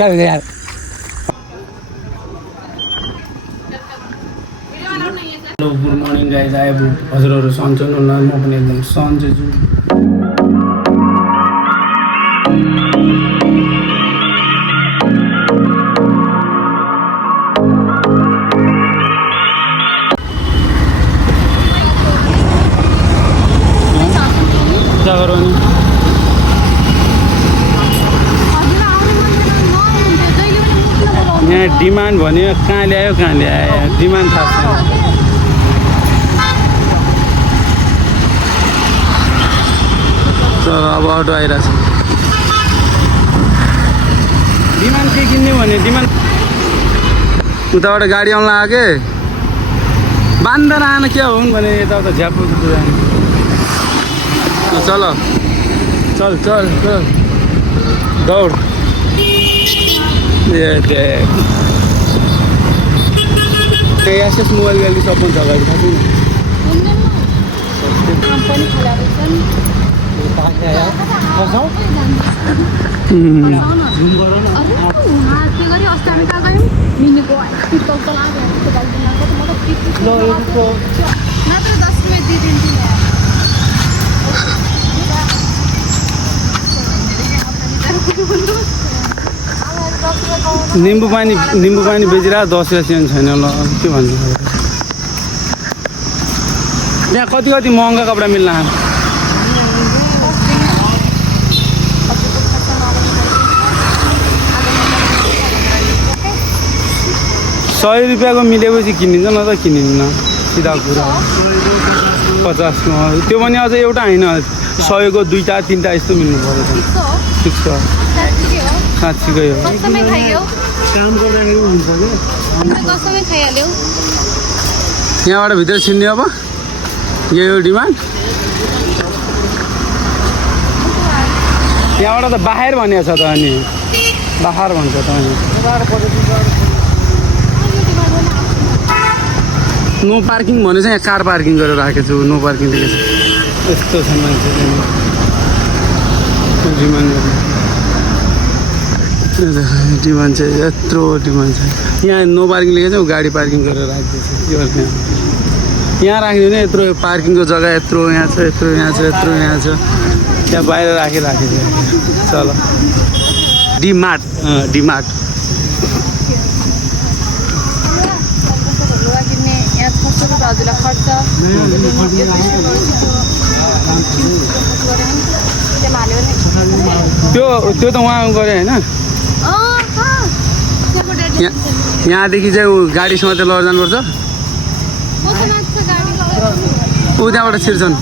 कहाँ गयो यार हेलो गुड मर्निङ गाइज आयो हजुरहरू सन्चै हुनुहुन्छ म पनि एकदम सन्चै छु यहाँ डिमान्ड भन्यो कहाँ ल्यायो डिमान्ड थाहा छैन तर अब अटो आइरहेछ डिमान्ड के किन्ने भने डिमान्ड उताबाट गाडी आउन लाग्यो के बान्देर आएन क्या हुन् भने यताउता झ्याप्पो जाने चल चल चल चल दौड एसएस मोबाइल ग्यालेरी सब पनि छ गाडी थाहा निम्बु पानी बेचिरहेको 10 रुपियाँ चेन्ज छैन ल के भन्नु त्यहाँ कति महँगा कपडा मिल्ला 100 रुपियाँको मिलेपछि किनिन्छ न त किनिन्न सिधा कुरा 50 को त्यो पनि अझ एउटा होइन 100 को 2टा 3टा यस्तो मिल्नु पर्यो ठिक छ साँच्चीकै हो यहाँबाट भित्र छिन्ने अब यही हो डिमान्ड यहाँबाट त बाहिर भनेको छ त अनि बाहिर भन्छ त अनि नो पार्किङ भने चाहिँ यहाँ कार पार्किङ गरेर राखेको छु नो पार्किङ देखेको छु यस्तो छ मान्छे डिमान्ड चाहिँ यत्रो डिमान्ड छ यहाँ नो पार्किङ लेखेको छ गाडी पार्किङ गरेर राखिदिएको छ यहाँ राखिदिनु यत्रो पार्किङको जग्गा यत्रो यहाँ छ यत्रो यहाँ छ यत्रो यहाँ छ त्यहाँ बाहिर राखिदिएको चल डिमार्ट त्यो त उहाँ गऱ्यो होइन यहाँदेखि चाहिँ गाडीसँग चाहिँ लएर जानुपर्छ ऊ त्यहाँबाट छिर्छन्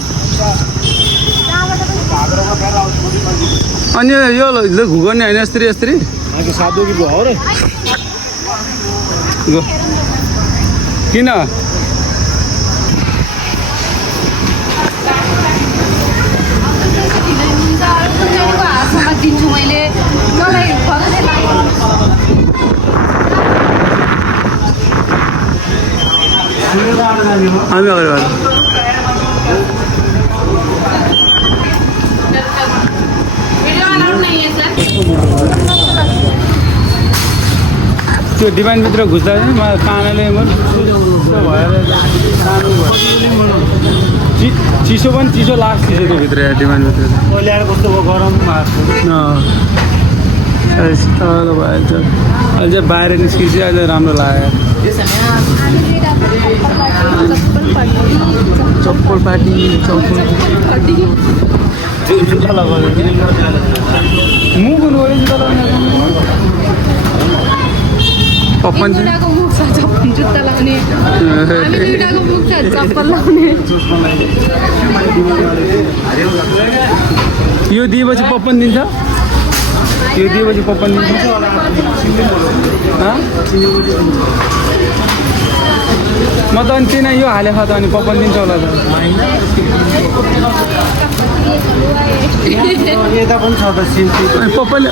अनि यो घुगर्ने होइन यस्तरी किन दिन्छु मैले मलाई हामी अगाडि त्यो डिमान्डभित्र घुस्दा चाहिँ म कानाले भएर चिसो पनि चिसो लाग्छ त्यो भित्र डिमान्डभित्र ल्याएर कस्तो भयो गरम भएछ अहिले चाहिँ बाहिर निस्किन्छ अहिले राम्रो लाग्यो चप्पल पार्टी जुत्ता लगायो मुख पप्पन जुत्ता लाउने यो दिएपछि पप्पन दिन्छ म त अनि त्यही यो हालेको त अनि पप्पन दिन्छ होला त यता पनि छ त पप्पले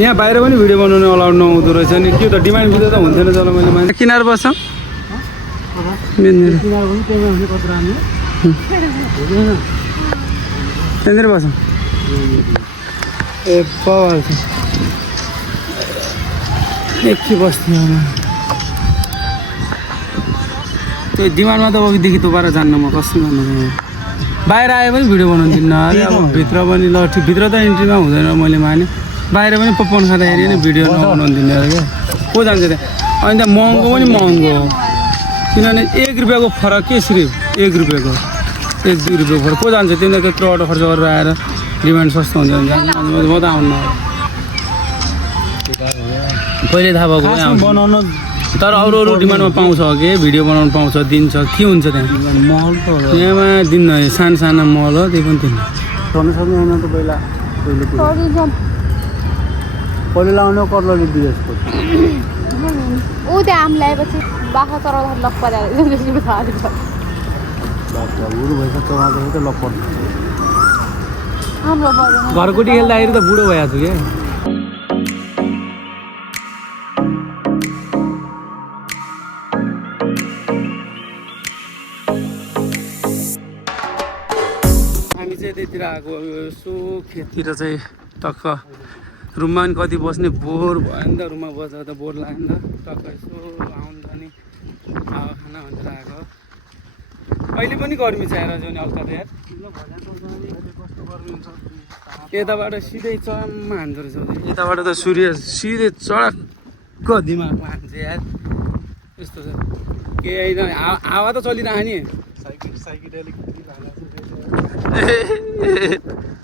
यहाँ बाहिर पनि भिडियो बनाउनु अलाउड नहुँदो रहेछ नि त्यो त डिमान्ड भिडियो त हुन्थेन चल मैले किनार बस्छ त्यहाँनिर बस ए बल एकि बस्थ्यो त्यो दिमागमा त अघिदेखि दोबारा जान्न म कसरी गर्नु बाहिर आए पनि भिडियो बनाउनु दिन्न अरे अब भित्र पनि ल ठिक भित्र त इन्ट्रीमा हुँदैन मैले माने बाहिर पनि पपकर्न खाँदाखेरि नि भिडियो नबनाउनु दिने अरे क्या को जान्छ त्यहाँ अनि त्यहाँ महँगो पनि महँगो हो किनभने 1 रुपियाँको फरक के सिर्फ 1 रुपियाँको 1-2 रुपियाँको फरक को जान्छ तिनीहरू त्यत्रो अटो खर्च गरेर आएर डिमान्ड सस्तो हुन्छ भने म त आउनु पहिले थाहा भएको बनाउनु तर अरू डिमान्डमा पाउँछ कि भिडियो बनाउनु पाउँछ दिन्छ के हुन्छ त्यहाँ महल त यहाँमा दिन्न साना महल हो त्यही पनि दिन्न गर्नु सक्दैन त पहिले लाउनु कटलरी बिजनेसको ऊ त्यहाँ आम ल्याएपछि बाख्रा चराउँदाखेरि लक परेर घरकोटी खेल्दाखेरि त बुढो भइहाल्छ क्या हामी चाहिँ त्यतिर आएको यसो खेततिर चाहिँ टक्क रुममा पनि कति बस्ने बोर भयो नि त रुममा बस्दा त बोर लाग्यो नि त टक्क यसो आउनु जाने हावा खाना भनेर आएको अहिले पनि गर्मी छ हेर जाने हल्का त यार यताबाट सिधै चम्म हान्दो रहेछ यताबाट त सूर्य सिधै चडक्क दिमागमा हान्छ यार यस्तो छ केही न हावा त चलिरह नि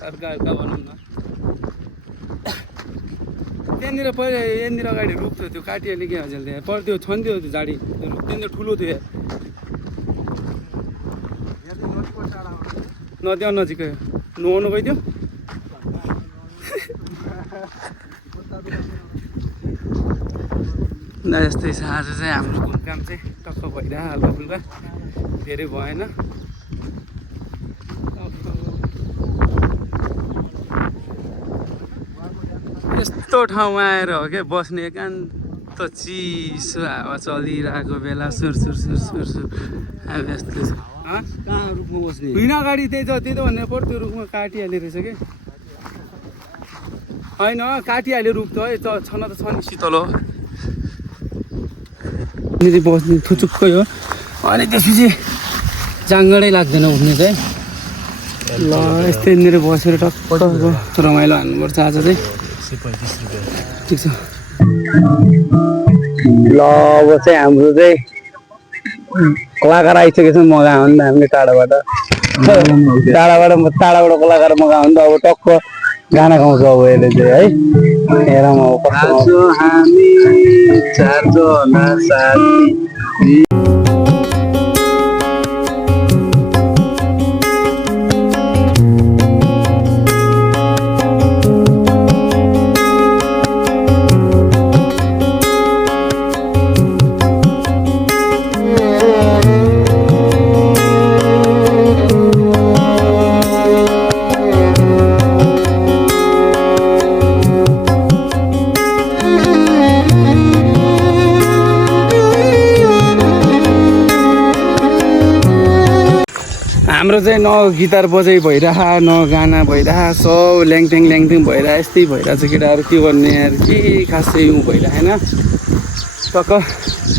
हल्का हल्का भनौँ न त्यहाँनिर पहिला यहाँनिर अगाडि रुख थियो त्यो काटिहाल्ने के हजुर त्यहाँ पर त्यो छन्थ्यो त्यो झाडी त्यहाँनिर ठुलो थियो नदी नजिकै नुहाउनु गइदियो यस्तै छ आज चाहिँ हाम्रो घुमकाम चाहिँ टक्क भइरह हल्का फुल्का धेरै भएन यस्तो ठाउँमा आएर हो क्या बस्ने एकान्त चिसो हावा चलिरहेको बेला सुर हामी यस्तो छ कहाँ रुखमा बस्ने होइन अगाडि त्यही त भनेर पर्यो त्यो रुखमा काटिहाल्ने रहेछ कि होइन काटिहाल्यो रुख त है छन त छ नि शीतल हो बस्ने थुचुक्कै हो अनि त्यसपछि जाँगडै लाग्दैन उठ्ने चाहिँ ल यस्तैनिर बसेर टक्क रमाइलो हान्नुपर्छ आज चाहिँ ठिक छ ल अब चाहिँ हाम्रो चाहिँ कलाकार आइसकेको छ मगायो भने त हामीले टाढाबाट कलाकार मगायो भने त अब टक्क गाना गाउँछ अब यसले चाहिँ है हेरौँ अब कस्तो हामी चारजना साथी हाम्रो चाहिँ न गिटार बजाइ भइरह न गाना भइरह सब ल्याङट्याङ भइरह यस्तै भइरहेछ केटाहरू के गर्ने यार के खासै उ भइरह होइन टक्क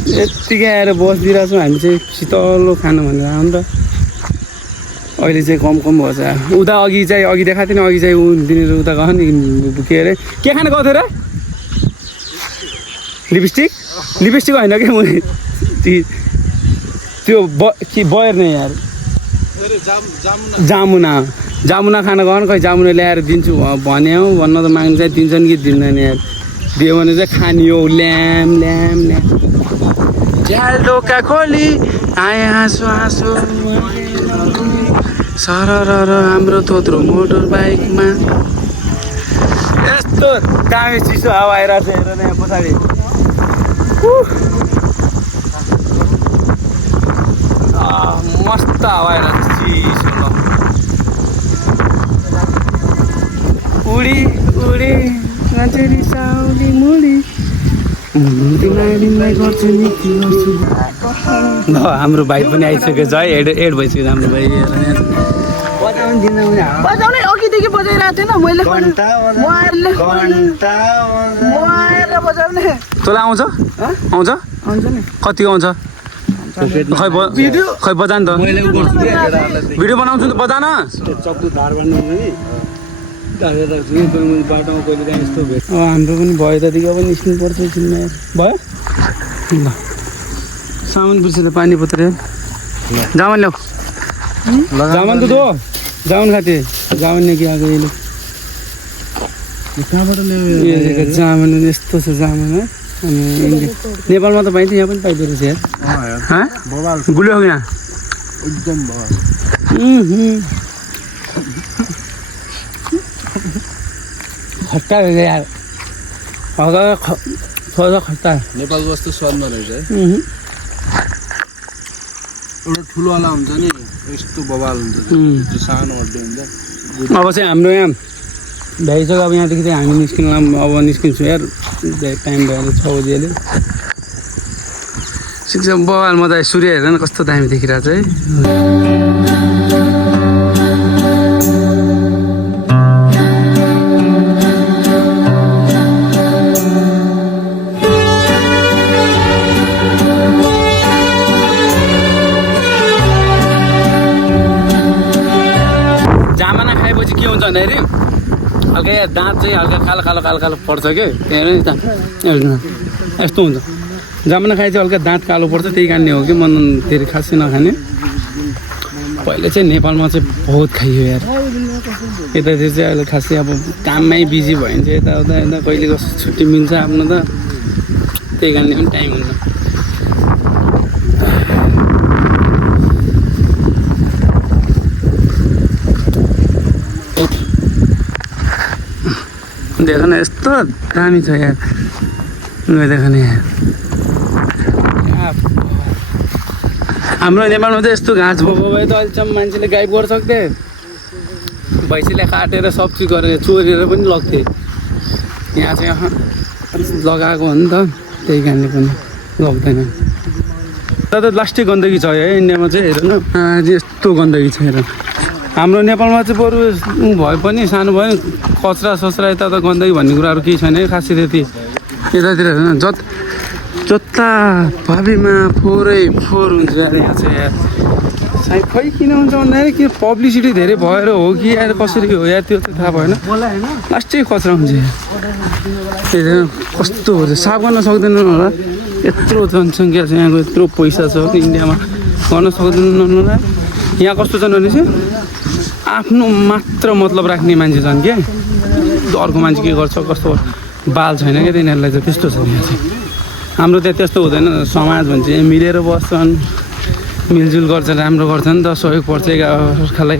यत्तिकै आएर बसिदिरहेको छौँ हामी चाहिँ शीतलो खानु भनेर आउनु त अहिले चाहिँ कम भएछ उता अघि देखाएको थिएन अघि चाहिँ तिनीहरू उता गयो नि के अरे के खानु गएको थियो र लिपस्टिक होइन क्या म त्यो के बयर नै यार जामुना खाना गयो भने खै जामुना ल्याएर दिन्छु भन्यो भन्न त माग्नु चाहिँ दिन्छन् कि दिँदैन यार दियो भने चाहिँ खाने हो ल्याम झ्याल ढोका खोली आए हाँसो सरर हाम्रो थोत्रो मोटर बाइकमा यस्तो दामी चिसो हावा आइरहेको छ हेर यहाँ पछाडि मस्त हावा आइरहेको छ चिसो उडी साउली मुडी ल हाम्रो भाइ पनि आइसकेको छ है एड भइसक्यो हाम्रो भाइ बजाउने अघिदेखि बजाइरहेको थिएन मैले बजाउने तँलाई आउँछ आउँछ आउँछ नि कति आउँछ खै बजा नि त भिडियो बनाउँछु नि बजा न हाम्रो पनि भयो त्यहाँदेखि अब निस्किनु पर्छ एकछिनमा भयो ल सामान बिर्सेर पानी पत्रे जामान ल्याऊ जामान त दो जामान खाते जामान ने कि आएको यसले कहाँबाट ल्यायो जामान यस्तो छ जामान है अनि नेपालमा त पाइन्छ यहाँ पनि पाइँदो रहेछ यार गुलियो हो यहाँ एकदम खट्टा हो यार हल्का खट्टा नेपालको जस्तो स्वाद नरहेछ है एउटा ठुलोवाला हुन्छ नि यस्तो बवाल हुन्छ त्यो सानो अड्डे हुन्छ अब चाहिँ हाम्रो यहाँ भ्याइसक्यो अब यहाँदेखि चाहिँ हामी निस्किनु अब निस्किन्छु यार टाइम भयो 6 बजी अहिले शिक्षा बवाल म त सूर्य हेर न कस्तो दामी देखिरहेको छ है जामाना खाएपछि के हुन्छ भन्दाखेरि हल्का यहाँ दाँत चाहिँ हल्का कालो कालो पर्छ कि त्यहाँ यस्तो हुन्छ जामुना खाए चाहिँ हल्का दाँत कालो पर्छ त्यही कारणले हो कि मन धेरै खासै नखाने पहिले चाहिँ नेपालमा चाहिँ बहुत खाइयो यार यतातिर चाहिँ अहिले खासै अब काममै बिजी भयो भने चाहिँ यताउता यता कहिले कस्तो छुट्टी मिल्छ आफ्नो त त्यही कारणले पनि टाइम हुन्छ देख न यस्तो दामी छ यार देख न यार हाम्रो नेपालमा चाहिँ यस्तो घाँस भएको भए त अहिलेसम्म मान्छेले गाइड गर्न सक्थे भैँसीले काटेर सब्जी गरेर चोरेर पनि लग्थे यहाँ चाहिँ लगाएको हो नि त त्यही कारणले पनि लग्दैन तर लास्टै गन्दगी छ है इन्डियामा चाहिँ हेर न यस्तो गन्दगी छ हेर हाम्रो नेपालमा चाहिँ बरु भए पनि सानो भयो कचरा सचरा यता त गन्दगी भन्ने कुराहरू केही छैन है खासै त्यति यतातिर हेर्न जता भाबीमा फोरै फोहोर हुन्छ यार यहाँ चाहिँ यार सायद खै किन हुन्छ भन्दाखेरि के पब्लिसिटी धेरै भएर हो कि यार कसरी हो यार त्यो त थाहा भएन लास्टै कचरा हुन्छ यार कस्तो हो साफ गर्न सक्दैन होला यत्रो जनसङ्ख्या छ यहाँको यत्रो पैसा छ इन्डियामा गर्न सक्दैन होला यहाँ कस्तो छन् भने चाहिँ आफ्नो मात्र मतलब राख्ने मान्छे छन् क्या अर्को मान्छे के गर्छ कस्तो बाल छैन क्या तिनीहरूलाई चाहिँ त्यस्तो छ यहाँ चाहिँ हाम्रो त्यहाँ त्यस्तो हुँदैन समाज भन्छ मिलेर बस्छन् मिलजुल गर्छन् राम्रो गर्छन् नि त सहयोग पर्छ एकअर्कालाई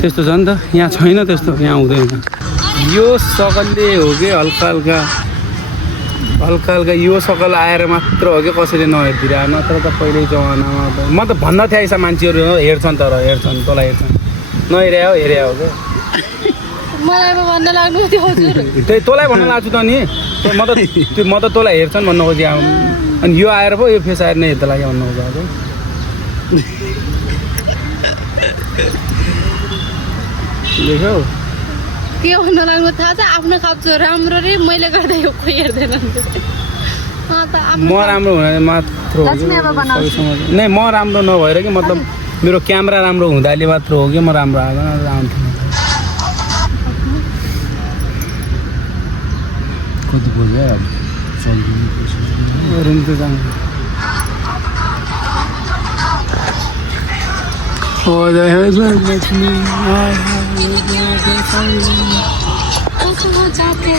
त्यस्तो छ नि त यहाँ छैन त्यस्तो यहाँ हुँदैन यो सकलले हो कि हल्का हल्का यो सकल आएर मात्र हो कि कसैले नहेरिदिएर नत्र त पहिल्यै जमानामा म त भन्न थिएछ मान्छेहरू हेर्छन् तर हेर्छन् तँलाई हेर्छन् नहेरे हो हेरे हो क्या मलाई भन्न लाग्नु थियो हजुर त्यही तँलाई भन्न लाग्छु त नि म त तँलाई हेर्छन् भन्न खोजेँ अनि यो आएर पो यो फेस आएर नै हेर्दा लाग्यो भन्न खोजेको देख्यौ के भन्न लाग्नु थाहा छ आफ्नो खाप्छु राम्ररी मैले गर्दा यो कोही हेर्दैन म राम्रो हुने मात्र हो नै म राम्रो नभएर कि मतलब मेरो क्यामेरा राम्रो हुँदाले मात्र हो कि म राम्रो आउँथेँ कति बज्यो अब रुम त जानु जाते